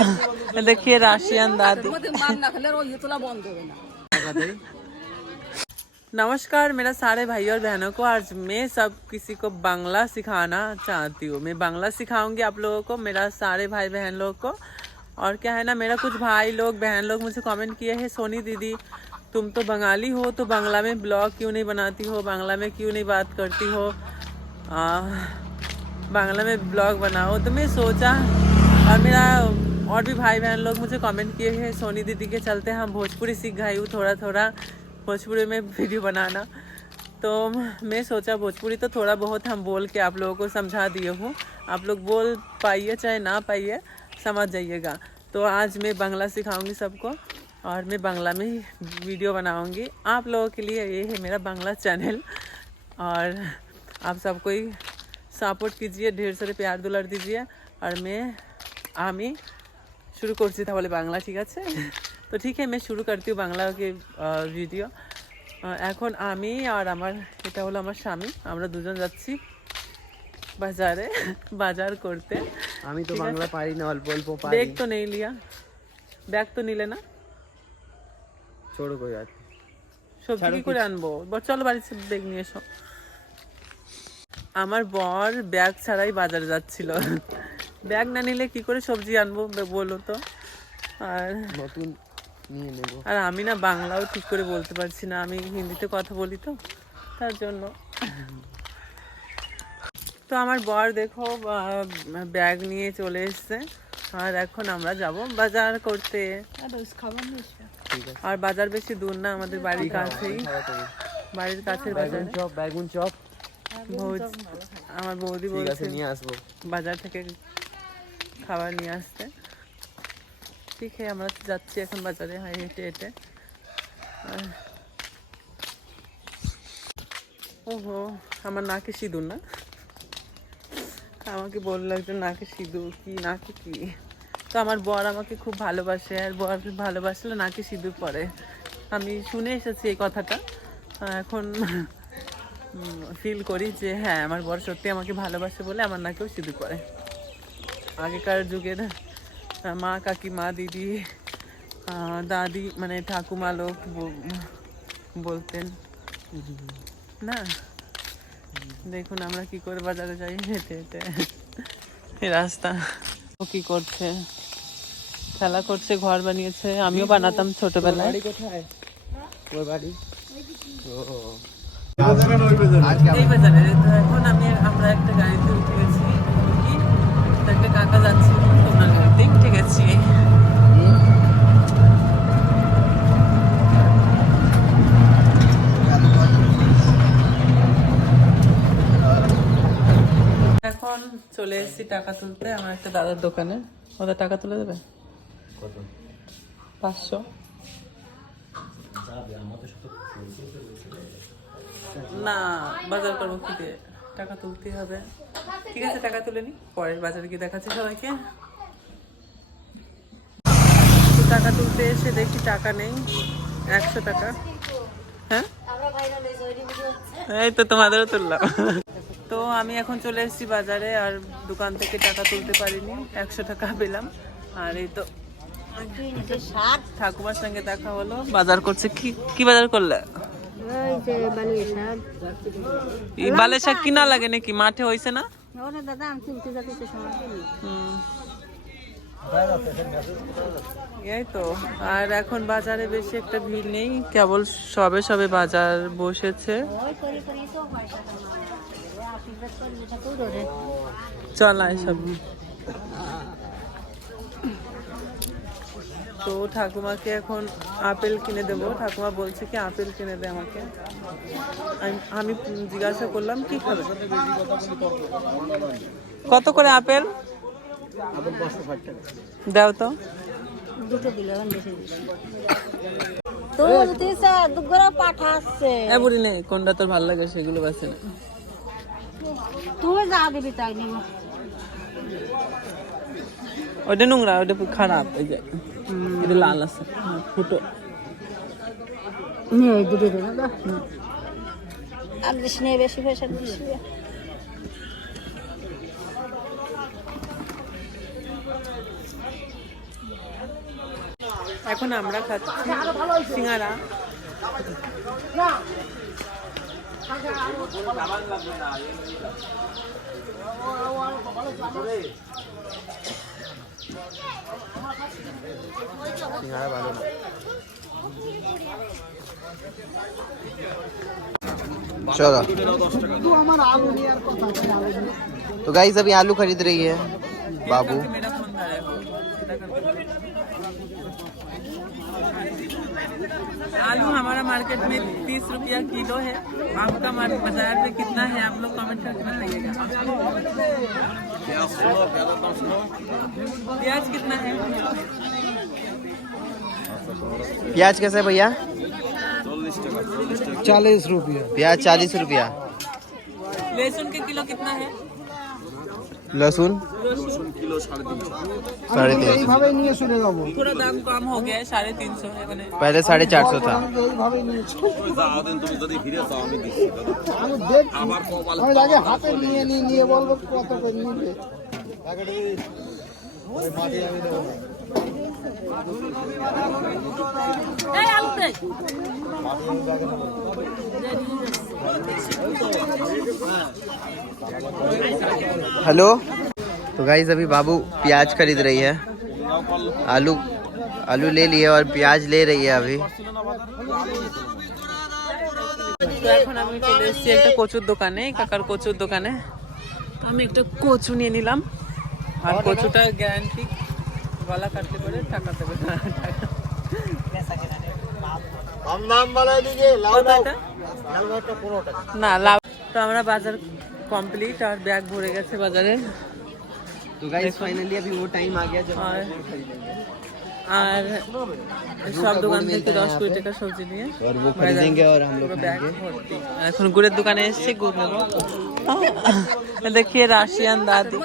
देखिए राशियन दादी। नमस्कार मेरा सारे भाई और बहनों को। आज मैं सब किसी को बांग्ला सिखाना चाहती हूँ। मैं बांग्ला सिखाऊंगी आप लोगों को, मेरा सारे भाई बहन लोग को। और क्या है ना, मेरा कुछ भाई लोग बहन लोग मुझे कमेंट किए हैं, सोनी दीदी तुम तो बंगाली हो तो बांग्ला में ब्लॉग क्यों नहीं बनाती हो, बांग्ला में क्यों नहीं बात करती हो, बांग्ला में ब्लॉग बनाओ। तो मैं सोचा, और मेरा और भी भाई बहन लोग मुझे कमेंट किए हैं, सोनी दीदी के चलते हम भोजपुरी सीख गई हूँ, थोड़ा थोड़ा भोजपुरी में वीडियो बनाना। तो मैं सोचा भोजपुरी तो थोड़ा बहुत हम बोल के आप लोगों को समझा दिए हूँ, आप लोग बोल पाइए चाहे ना पाइए समझ जाइएगा। तो आज मैं बांग्ला सिखाऊंगी सबको, और मैं बांग्ला में ही वीडियो बनाऊंगी आप लोगों के लिए। ये है मेरा बांग्ला चैनल, और आप सबको ही सपोर्ट कीजिए, ढेर सारे प्यार दुलार दीजिए। और আমি শুরু করছি তাহলে বাংলা, ঠিক আছে? তো ঠিক है, मैं शुरू करती हूँ बांग्ला के ভিডিও। এখন আমি আর আমার এটা হলো আমার স্বামী, আমরা দুজন যাচ্ছি বাজারে বাজার করতে। আমি তো বাংলা পারি না, অল্প অল্প পারি। ব্যাগ তো নেই লিয়া, ব্যাগ তো নিলে না, ছোট করে যাচ্ছে। সবজি কি করে আনবো? চলো বাড়িতে ব্যাগ নিয়ে এসো। আমার বর ব্যাগ ছাড়াই বাজারে যাচ্ছিল। ব্যাগ না নিলে কি করে সবজি আনবো বলো তো? আর নতুন নিয়ে নেব। আর আমি না বাংলাও ঠিক করে বলতে পারছি না, আমি হিন্দিতে কথা বলি তো তার জন্য। তো আমার বর দেখো ব্যাগ নিয়ে চলে এসছে, আর এখন আমরা যাব বাজার করতে। আর বাজার বেশি দূর না, আমাদের বাড়ির কাছেই, বাড়ির কাছের বাজার। বেগুন চপ আমার বৌদি বলছে নিয়ে আসবো বাজার থেকে খাবার নিয়ে আসতে। ঠিক আছে, আমরা যাচ্ছি এখন বাজারে হেঁটে হেঁটে। ওহো, আমার নাকে সিঁদুর না, আমাকে বললো একজন নাকে সিঁদুর, কি নাকে কি। তো আমার বর আমাকে খুব ভালোবাসে, আর বর ভালোবাসলে নাকে সিঁদুর পরে। আমি শুনে এসেছি এই কথাটা, এখন ফিল করি যে হ্যাঁ আমার বর সত্যি আমাকে ভালোবাসে বলে আমার নাকেও সিঁদুর পরে। আগেকার যুগের মা কাকিমা দিদি দাদি মানে ঠাকুমা লোক বলতেন না। দেখুন আমরা কি করে বাজারে যাই হেঁটে হেঁটে, রাস্তা। ও কি করছে? খেলা করছে, ঘর বানিয়েছে, আমিও বানাতাম ছোটবেলায়। বাড়ি কোথায়? ওর বাড়ি এই বাজারে। তো এখন আমরা একটা গাড়িতে উঠে গেছি, একটা কাকা যাচ্ছি তোমরা গাড়িতে উঠে গেছি। এখন চলে এসেছি টাকা তুলতে আমার একটা দাদার দোকানে। ওদের টাকা তুলে দেবে 500। না বাজার করবো কি দিয়ে, টাকা তুলতেই হবে। ঠিক আছে টাকা তুলে নি, পরের বাজারে গিয়ে দেখাচ্ছি সবাইকে। টাকা তুলতে এসে দেখি টাকা নেই, 100 টাকা। হ্যাঁ এই তো তোমাদেরও তুললাম। তো আমি এখন চলে এসেছি বাজারে, আর দোকান থেকে টাকা তুলতে পারিনি, 100 টাকা পেলাম। আর এই তো ঠাকুমার সঙ্গে দেখা হলো, বাজার করছে। কি বাজার করলে? বালে শাক কিনা লাগে নাকি, মাঠে হয়েছে না? এই তো। আর এখন বাজারে বেশি একটা ভিড় নেই, কেবল সবে সবে বাজার বসেছে। চল সব। তো ঠাকুমাকে এখন আপেল কিনে দেবো, ঠাকুমা বলছে কি আপেল কিনে দে আমাকে। আমি জিজ্ঞাসা করলাম কি খাবে, কত করে আপেল দাও তো। দুটো দিলে বুড়ি নেই, কোনটা তোর ভালো লাগে সেগুলো বাসে না। তুই যা দিবি তাই নিব। ওটা নোংরা, ওটা খারাপ। এই যে এটা লাল আছে, ফুটো দুটো দে না। আর বেশি নেই, বেশি পয়সা দিস। এখন আমরা খাচ্ছি সিঙ্গারা। सिंघाड़ा वालों ना। चलो तो गाइस अभी आलू खरीद रही है बाबू। मेरा फोन था आलू हमारा मार्केट में 30 रुपया किलो है। आपका बाजार में कितना है आप लोग कमेंट करके बताइएगा। प्याज कितना है? प्याज कैसे है भैया? 40 रुपया। प्याज 40 रुपया। लहसुन के किलो कितना है? लहसुन किलो 350। এইভাবে নিয়ে চলে যাবো। थोड़ा दाम कम हो गया है, 350 है मैंने। पहले 450 था। এইভাবে নিয়ে আমি দেখছি আমি আগে হাতে নিয়ে নিয়ে বলবো কত করে নিবে। हेलो तो गाइस अभी बाबू प्याज खरीद रही है। आलू ले लिए और प्याज ले रही है अभी। তো এখন আমি চলে এসেছি একটা কচুর দোকানে, কাকার কচুর দোকানে। তো আমি একটা কচু নিয়ে নিলাম আর কচুটা গ্যারান্টি গলা কাটতে পারে টাকা দেবে না লাভ। তো আমরা বাজার কমপ্লিট আর ব্যাগ ভরে গেছে বাজারে। तो गाइस फाइनली अभी वो टाइम आ गया जब আর সব দোকান থেকে 10-20 টাকা সবজি নিয়ে और वो खरीदेंगे और हम लोग ব্যাগ ভর্তি। এখন গুড়ের দোকানে এসেছি, গুড় নেবো। দেখিয়ে রাশিয়ান দাদি।